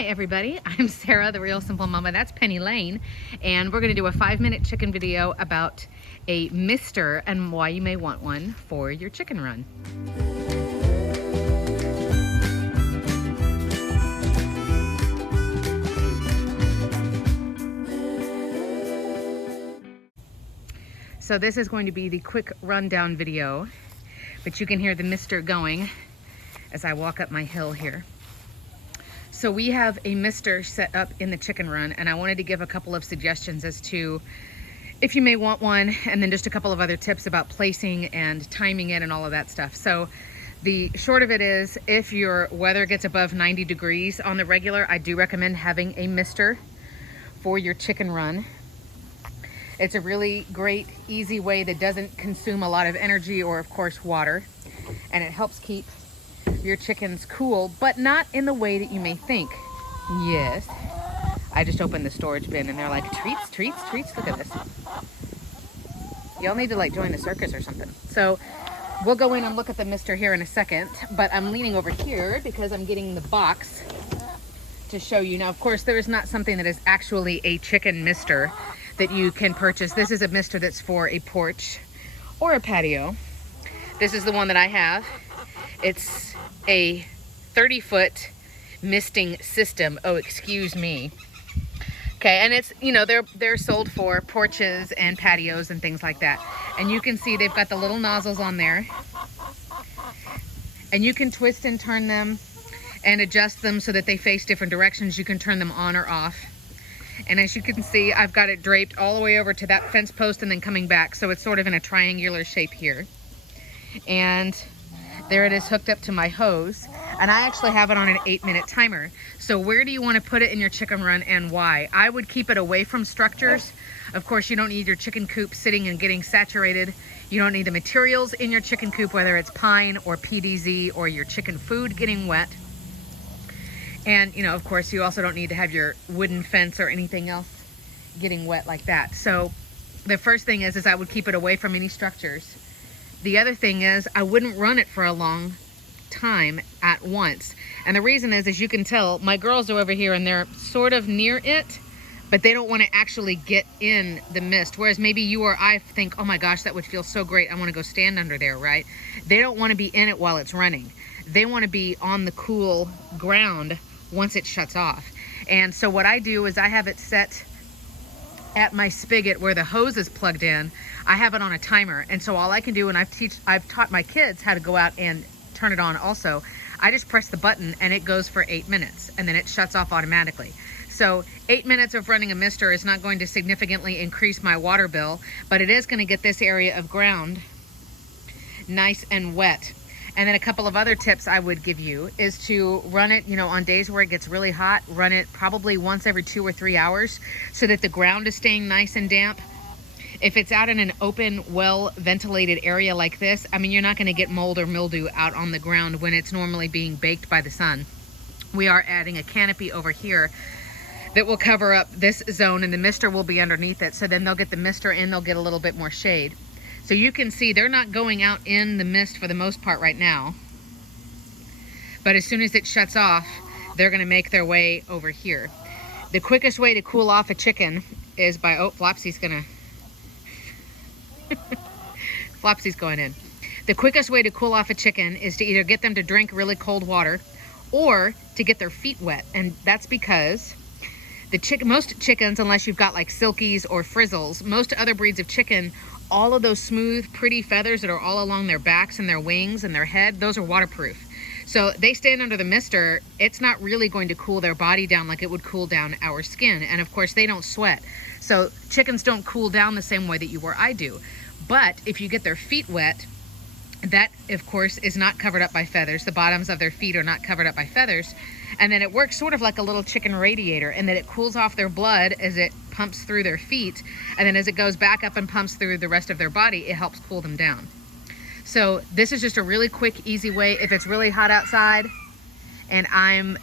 Hi everybody, I'm Sarah, the Real Simple Mama. That's Penny Lane, and we're going to do a 5-minute chicken video about a mister and why you may want one for your chicken run. So this is going to be the quick rundown video, but you can hear the mister going as I walk up my hill here. So we have a mister set up in the chicken run, and I wanted to give a couple of suggestions as to if you may want one, and then just a couple of other tips about placing and timing it and all of that stuff. So the short of it is, if your weather gets above 90 degrees on the regular, I do recommend having a mister for your chicken run. It's a really great, easy way that doesn't consume a lot of energy or, of course, water, and it helps keep your chickens cool, but not in the way that you may think. Yes, I just opened the storage bin and they're like, treats, treats, treats. Look at this. Y'all need to like join the circus or something. So we'll go in and look at the mister here in a second, but I'm leaning over here because I'm getting the box to show you. Now, of course, there is not something that is actually a chicken mister that you can purchase. This is a mister that's for a porch or a patio. This is the one that I have. It's a 30-foot misting system. Oh, excuse me. Okay, and it's, you know, they're sold for porches and patios and things like that. And you can see they've got the little nozzles on there. And you can twist and turn them and adjust them so that they face different directions. You can turn them on or off. And as you can see, I've got it draped all the way over to that fence post and then coming back. So it's sort of in a triangular shape here. And there it is hooked up to my hose, and I actually have it on an 8-minute timer. So where do you want to put it in your chicken run and why? I would keep it away from structures. Of course, you don't need your chicken coop sitting and getting saturated. You don't need the materials in your chicken coop, whether it's pine or PDZ or your chicken food getting wet. And, you know, of course, you also don't need to have your wooden fence or anything else getting wet like that. So the first thing is I would keep it away from any structures. The other thing is I wouldn't run it for a long time at once. And the reason is, as you can tell, my girls are over here and they're sort of near it, but they don't want to actually get in the mist. Whereas maybe you or I think, oh my gosh, that would feel so great. I want to go stand under there, right? They don't want to be in it while it's running. They want to be on the cool ground once it shuts off. And so what I do is I have it set at my spigot where the hose is plugged in. I have it on a timer, and so all I can do, and I've taught my kids how to go out and turn it on also. I just press the button and it goes for 8 minutes, and then it shuts off automatically. So 8 minutes of running a mister is not going to significantly increase my water bill, but it is going to get this area of ground nice and wet. And then a couple of other tips I would give you is to run it, you know, on days where it gets really hot, run it probably once every 2 or 3 hours so that the ground is staying nice and damp. If it's out in an open, well-ventilated area like this, I mean, you're not going to get mold or mildew out on the ground when it's normally being baked by the sun. We are adding a canopy over here that will cover up this zone, and the mister will be underneath it. So then they'll get the mister in, they'll get a little bit more shade. So you can see they're not going out in the mist for the most part right now. But as soon as it shuts off, they're going to make their way over here. The quickest way to cool off a chicken is by, oh, Flopsy's going to... Flopsy's going in. The quickest way to cool off a chicken is to either get them to drink really cold water or to get their feet wet. And that's because most chickens, unless you've got like silkies or frizzles, most other breeds of chicken, all of those smooth, pretty feathers that are all along their backs and their wings and their head, those are waterproof. So they stand under the mister, it's not really going to cool their body down like it would cool down our skin. And of course, they don't sweat. So chickens don't cool down the same way that you or I do. But if you get their feet wet, that, of course, is not covered up by feathers. The bottoms of their feet are not covered up by feathers. And then it works sort of like a little chicken radiator, in that it cools off their blood as it pumps through their feet. And then as it goes back up and pumps through the rest of their body, it helps cool them down. So this is just a really quick, easy way. If it's really hot outside and I'm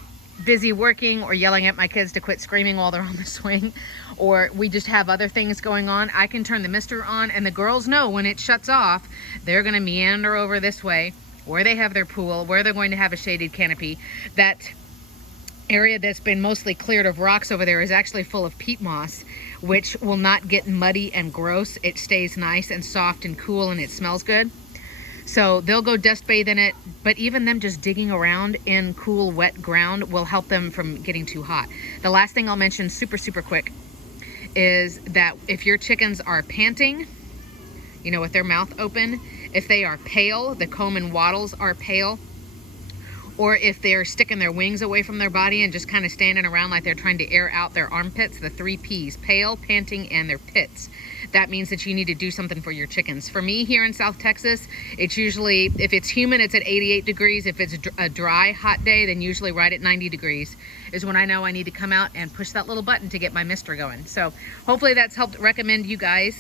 busy working or yelling at my kids to quit screaming while they're on the swing, or we just have other things going on, I can turn the mister on, and the girls know when it shuts off, they're going to meander over this way where they have their pool, where they're going to have a shaded canopy that area that's been mostly cleared of rocks over there is actually full of peat moss, which will not get muddy and gross. It stays nice and soft and cool, and it smells good. So they'll go dust bathe in it, but even them just digging around in cool, wet ground will help them from getting too hot. The last thing I'll mention super quick is that if your chickens are panting, you know, with their mouth open, if they are pale, the comb and wattles are pale, or if they're sticking their wings away from their body and just kind of standing around like they're trying to air out their armpits, the 3 Ps, pale, panting, and their pits. That means that you need to do something for your chickens. For me here in South Texas, it's usually, if it's humid, it's at 88 degrees. If it's a dry, hot day, then usually right at 90 degrees is when I know I need to come out and push that little button to get my mister going. So hopefully that's helped recommend you guys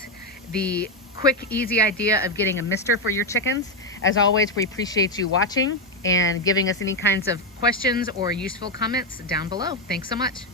the quick, easy idea of getting a mister for your chickens. As always, we appreciate you watching and giving us any kinds of questions or useful comments down below. Thanks so much.